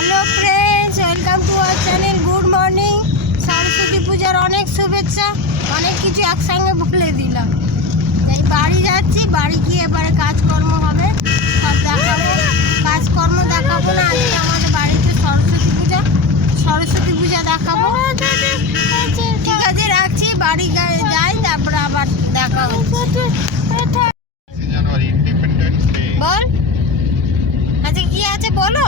Hello friends welcome to our channel good morning Saraswati পূজার অনেক শুভেচ্ছা অনেক কিছু একসঙ্গে বলে দিলাম। এই বাড়ি যাচ্ছি বাড়ি গিয়ে এবারে কাজকর্ম হবে। সব দেখাবো। কাজকর্ম দেখাবো না আজকে আমাদের বাড়িতে সরস্বতী পূজা। সরস্বতী পূজা দেখাবো। ঠিক আছে রাখছি বাড়ি যাই তারপরে আবার দেখা হচ্ছে। জানুয়ারি ইন্ডিপেন্ডেন্স ডে বল। আচ্ছা কি আছে বলো?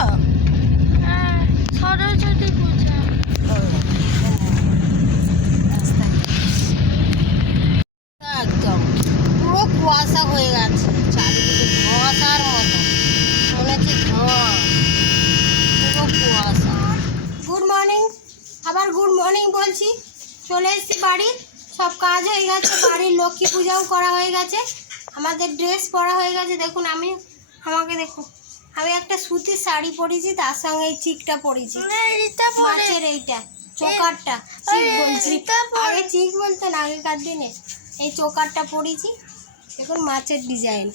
সরস্বতী পূজা একদম। পুরো কুয়াশা হয়ে গেছে চারিদিকে ধোঁয়াশার মতো। মনে হচ্ছে ধোঁয়া। পুরো কুয়াশা। গুড মর্নিং আবার গুড মর্নিং বলছি। চলে এসেছি বাড়ি। সব কাজ হয়ে গেছে। বাড়ির লক্ষ্মী পূজাও করা হয়ে গেছে। আমাদের ড্রেস পরা হয়ে গেছে। দেখুন আমি আমাকে দেখুন। আমি একটা সুতির শাড়ি পরেছি তার সঙ্গে এই চিকটা পরেছি। মাছের এইটা চোকারটা। চিক বলছি। আগে চিক বলতেন আগেকার দিনে। এই চোকারটা পরেছি দেখুন মাছের ডিজাইন।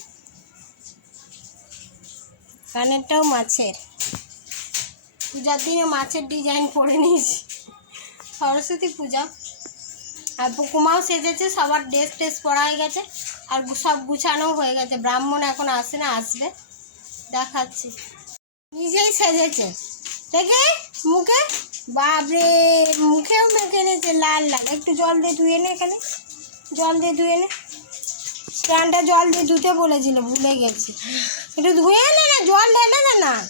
কানেরটাও মাছের। পূজার দিনে মাছের ডিজাইন পরে নিয়েছি। সরস্বতী পূজা। আর পুকুমাও সেজেছে সবার ড্রেস টেস পরা হয়ে গেছে আর সব গুছানো হয়ে গেছে। ব্রাহ্মণ এখন আসে না আসবে। দেখাচ্ছি। নিজেই সেজেছে। দেখে? মুখে? বাপরে! মুখেও মেখে নিয়েছে লাল লাল। একটু জল দিয়ে ধুয়ে নে এখানে। জল দিয়ে ধুয়ে নে। স্ট্যান্ডটা জল দিয়ে ধুতে বলেছিল, ভুলে গেছি। একটু ধুয়ে নে না, জল ঢেলে দে না।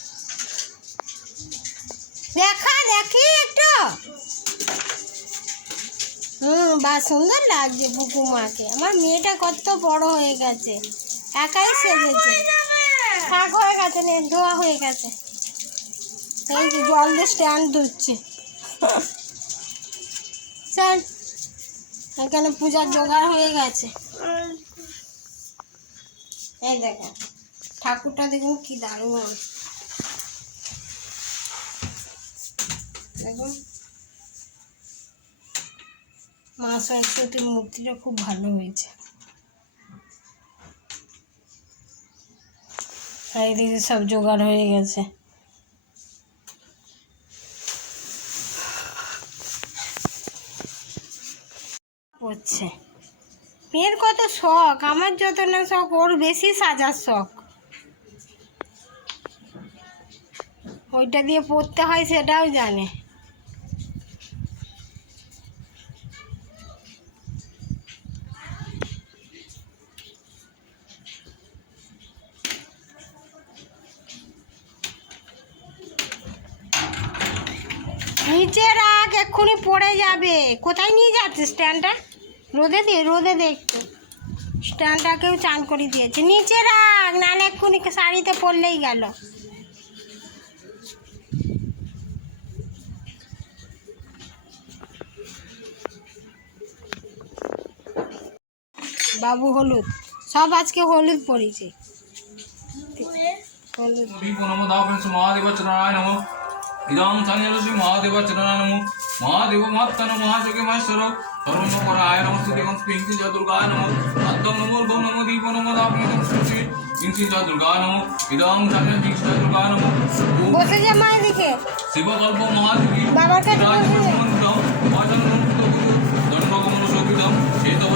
দেখা, দেখি একটু। হুম, বা সুন্দর লাগছে বুকু মাকে। আমার মেয়েটা কত বড় হয়ে গেছে। একাই সেজেছে। হয়ে গেছে, নে, ধোয়া হয়ে গেছে। এই জল দিয়ে স্ট্যান্ড ধুচ্ছে। এখানে পূজার জোগাড় হয়ে গেছে। এই ঠাকুরটা দেখুন কি দারুণ দেখুন। মা সরস্বতীর মূর্তিটা খুব ভালো হয়েছে। আর এদিকে সব জোগাড় হয়ে গেছে। পড়ছে। মেয়ের কত শখ, আমার যত না শখ, ওর বেশি সাজার শখ। ওইটা দিয়ে পড়তে হয় সেটাও জানে। পড়ে যাবে। কোথায় নিয়ে যাচ্ছে স্ট্যান্ডটা? রোদে দে রোদে দে একটু। স্ট্যান্ডটাকেও চান করে দিয়েছে। নিচে রাখ, নাহলে এক্ষুনি শাড়িতে পড়লেই গেল। বাবু হলুদ। সব আজকে হলুদ পড়েছে হলুদ। নম মহাদেবচরণায় নম ইদং সংযলসি মহাদেবচরণায় নম। মহাদেব মহাত্তন মহাযোগে মহেশ্বর। সর্বমকরায় নমস্তে দেবং স্পিংসি চ দুর্গায় নম। আত্তম নমো গো নমো দীপ নম দাপন নমস্তে ইংসি চ দুর্গায় নম। ইদং সংযল জিংসি চ দুর্গায় নম। বসে যা মা এদিকে শিবকল্প মহাযোগী বাবার কাছে বসে। দণ্ডগমন শোভিতম বিষ্ণু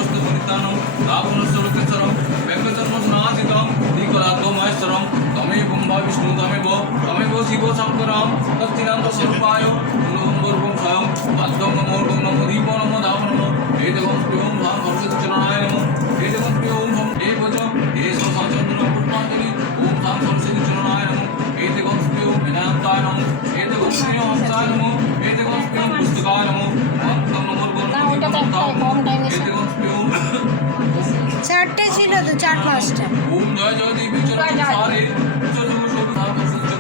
নমর্গম স্বয়ং পাদ্যম নমর্গম নম দীপ নম দাপ নম হে দেবম প্রিয়ম ভাম ভরসতি চরণায় নম। হে দেবম প্রিয়ম ভম হে ভজ হে সচন্দন পুষ্পাঞ্জলি ওম ভাম ভরসতি চরণায় নম। হে দেবম প্রিয়ম বিনায়কায় নম। হে দেবম প্রিয়ম হংসায় নম। হে দেবম প্রিয়ম পুস্তকায় নম। পাদ্যম নমর্গম না, ওইটা তো একটা কম time এ হে দেবম প্রিয়ম চারটে ছিল তো চার পাঁচটা। ওম জয় জয় দেবী চরণ সারে।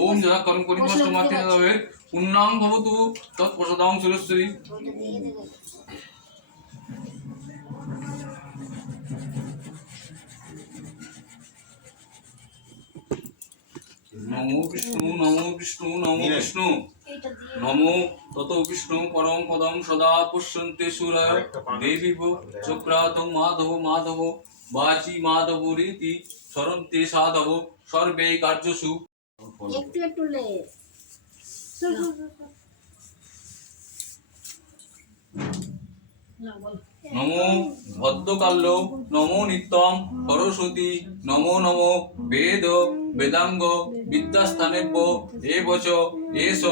ওম যদা করম করি মস্ত মাতে হবে পুণ্যাং ভবতু তৎপ্রসাদাং সুরশ্রী নমো বিষ্ণু নমো বিষ্ণু নমো বিষ্ণু। নমো তত বিষ্ণু পরম পদম সদা পুষ্যন্তে সুরায় দেবী চক্রাতং মাধব মাধব বাচি মাধব রীতি স্মরন্তে সাধব সর্বে কার্যসু। একটু একটু লে নমো ভদ্রকাল্য, নমো নিত্যম সরস্বতী, নমো নমো বেদ, বেদাঙ্গ, বিদ্যাস্থানেভ্য এ বচ এস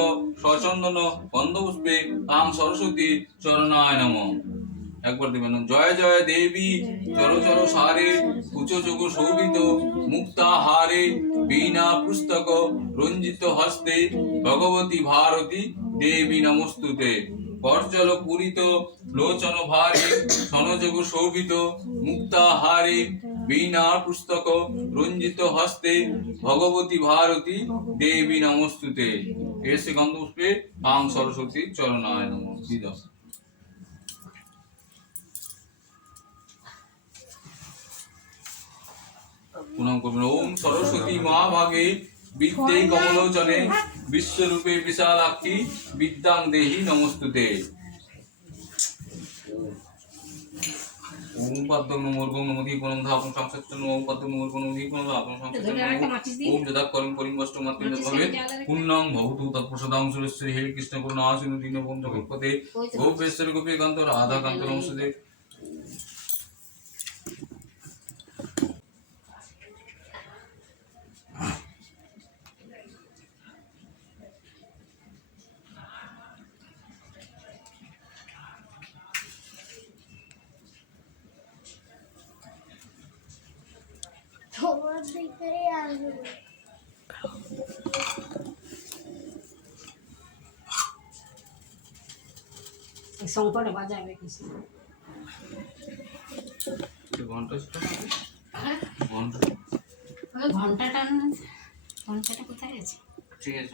সচন্দন গন্ধপুষ্পে তাং সরস্বতী চরণায় নম। একবার দেবেন, জয় জয় দেবী, চর চর সারে উচ্চ চোখ শোভিত, মুক্তা হারে, বীণা পুস্তক, রঞ্জিত হস্তে, ভগবতী ভারতী দেবী নমস্তুতে। পূরিত, লোচন সনযোগ শোভিত পুস্তক, রঞ্জিত হস্তে, ভগবতী ভারতী দেবী নমস্তুতে। এসে গন্ধপুষ্পে তাং সরস্বতী চরণায় প্রণাম করবেন। ওম সরস্বতী মা ভাগে বিদ্যে কমলোচনে বিশ্বরূপে বিশালাক্ষী বিদ্যাং দেহি নমস্তুতে। ওম পদ্ম নমর্গ নমধি কোনম ধাপম সংসচ্চ ওম পদ্ম নমর্গ নমধি কোনম ধাপম সংসচ্চ ওম যদা করিম করিম কষ্ট মাত্র ভবে পুণ্যং ভবতু তৎপ্রসাদাং সুরেশ্বরী হে কৃষ্ণ করুণা আসিনু দীনবন্ধ জগৎপতে গোপেশ্বর গোপী কান্ত রাধা কান্ত নমস্তুতে তোমার দিকে আসবে শঙ্করে বাজাবে কিছু ঘণ্টা ঘণ্টা। ওই ঘন্টাটা ঘন্টাটা কোথায় আছে ঠিক আছে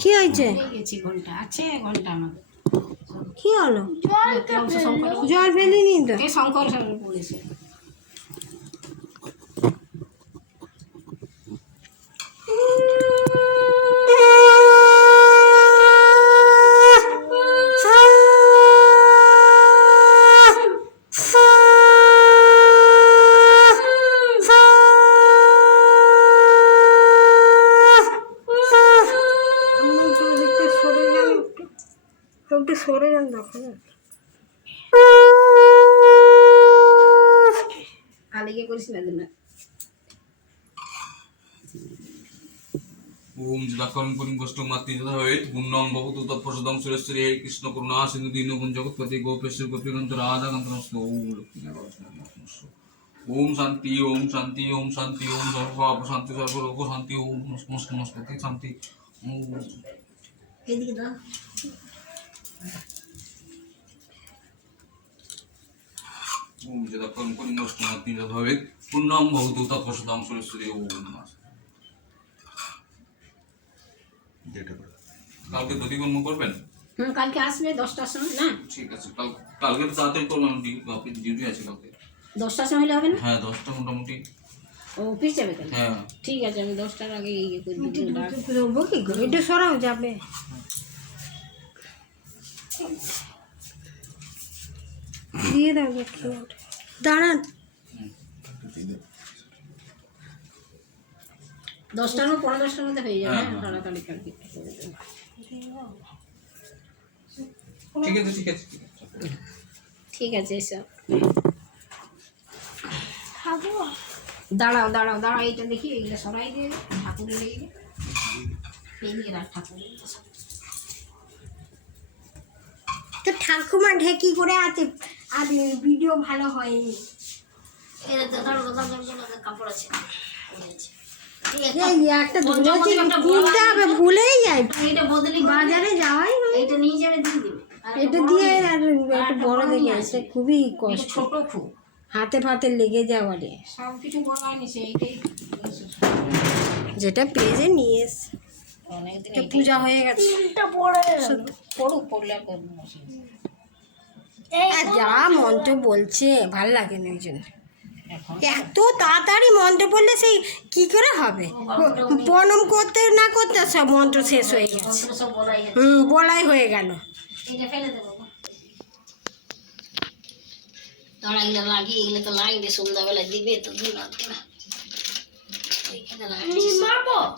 কি হয়েছে? গেছি ঘণ্টা আছে ঘণ্টা আমাদের কি হলো? শঙ্কর জল ফেলিনি তো? এই শঙ্কর সামনে পড়েছে একটু সরে যান একটু একটু সরে যান দেখো না আলিগে করিস না দিন ওম যদাকরণ করিম কষ্ট মাতৃ হয়েত পুণ্যং ভবতু তৎপ্রসাদং সুরেশ্বরী হে কৃষ্ণ করুণা সিন্ধু দীনবন জগৎপতি গোপেশ্বর গোপীকান্ত রাধা কান্ত নমস্ত। ওম লক্ষ্মী ওম শান্তি ওম শান্তি ওম শান্তি ওম সর্ব শান্তি সর্ব লোক শান্তি ওম নমস্কার নমস্কার শান্তি। ওম। এদিকে দাও। পুণ্যং ভবতু তৎপ্রসাদং সুরেশ্বরী ওম নমঃ যেটা করে। কালকে প্রতিকর্ম করবেন? হুম কালকে আসবে দশটার সময় না? ঠিক আছে কাল কালকে তো তাড়াতাড়ি করলাম অফিস ডিউটি আছে কালকে। দশটার সময় হলে হবে না? হ্যাঁ দশটা মোটামুটি। ও অফিস যাবে তাহলে? হ্যাঁ। ঠিক আছে আমি দশটার আগে ইয়ে করে দেবো কি করে? একটু সরাও যাবে। দিয়ে দাও দাঁড়ান। দশটার মধ্যে পনেরো দশটার মধ্যে হয়ে যাবে হ্যাঁ, হ্যাঁ হ্যাঁ। তাড়াতাড়ি কালকে। ঠিক আছে ঠিক আছে ঠিক আছে। ঠিক আছে এসব দাঁড়াও দাঁড়াও দাঁড়াও এইটা দেখি এইগুলো সরাই দিয়ে ঠাকুরের লেগে। তো ঠাকুমা ঢেকি করে আছে আর ভিডিও ভালো হয়নি। কাপড় আছে। একটা কিনতে হবে ভুলেই যাই। এইটা বদলি বাজারে যাওয়াই নিয়ে যাবে দিয়ে দিবে। এটা দিয়ে আর একটু বড় দেখে খুবই কষ্ট। ছোট খুব। হাতে ফাতে লেগে যাওয়ারে সব কিছু যেটা পেয়েছে নিয়ে এসে। অনেকদিন পূজা হয়ে গেছে। পড়ুক পড়লে আর। আর যা মন্ত্র বলছে ভালো লাগে না ওই জন্য। এত তাড়াতাড়ি মন্ত্র পড়লে সেই কি করে হবে? প্রণাম করতে না করতে সব মন্ত্র শেষ হয়ে গেছে। হুম বলাই হয়ে গেল।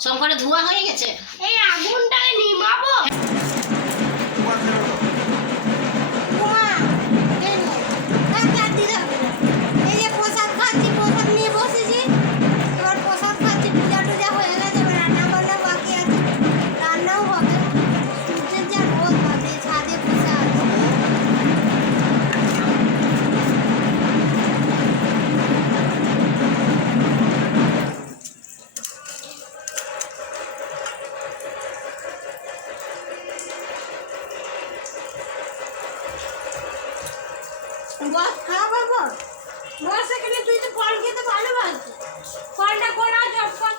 সংকটে ধোয়া হয়ে গেছে? এই আগুনটাকে নিমাবো। বস খাওয়া বস বস। এখানে তুই তো ফল খেতে ভালোবাসিস। ফলটা করা চটপট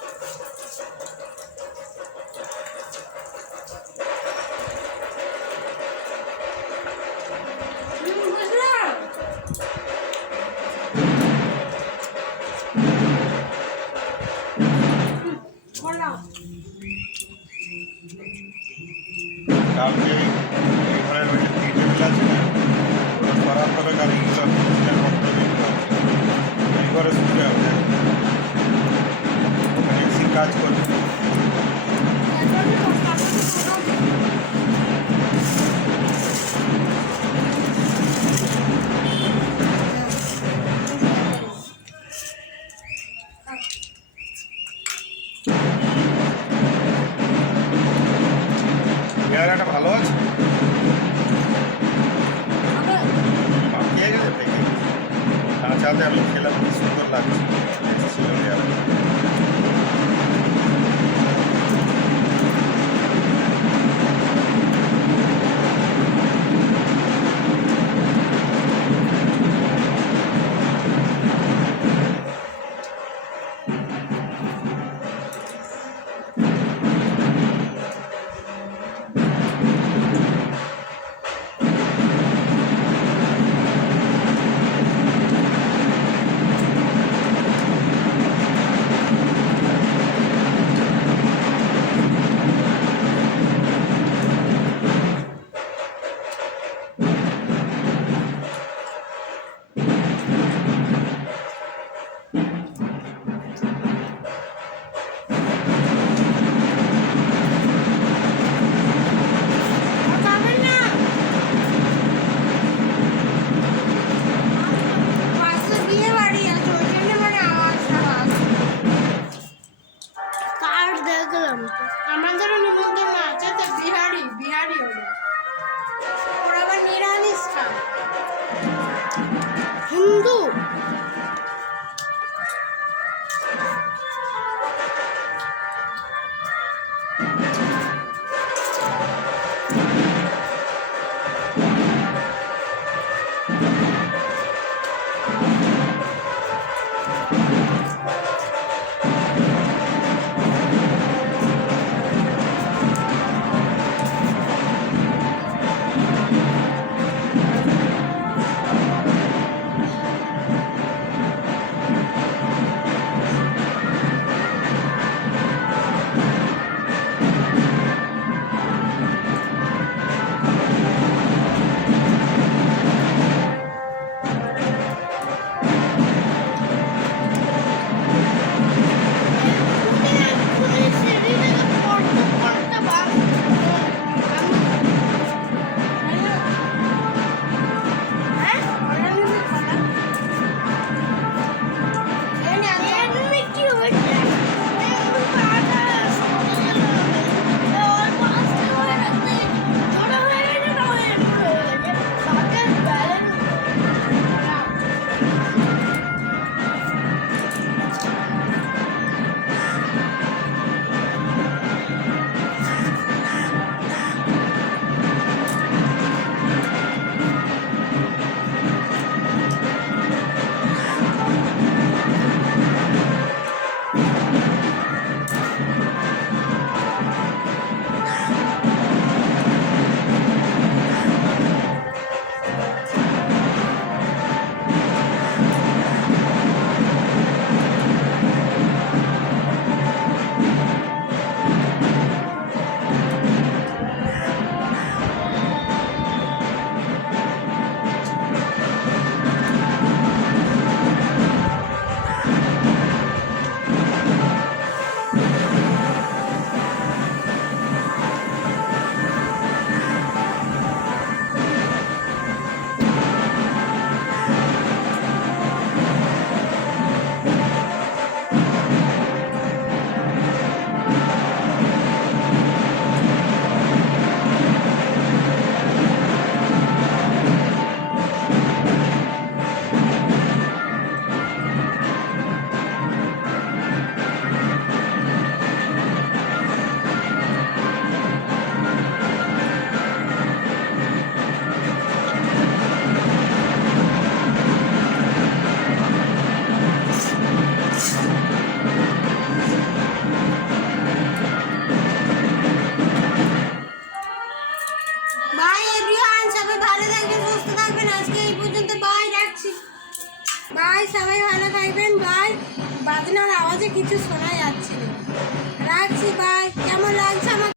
হুম, বুঝলাম হুম, বললাম কালকে এই ঘরের ওই যে টি টেবিল আছে না ওটা করার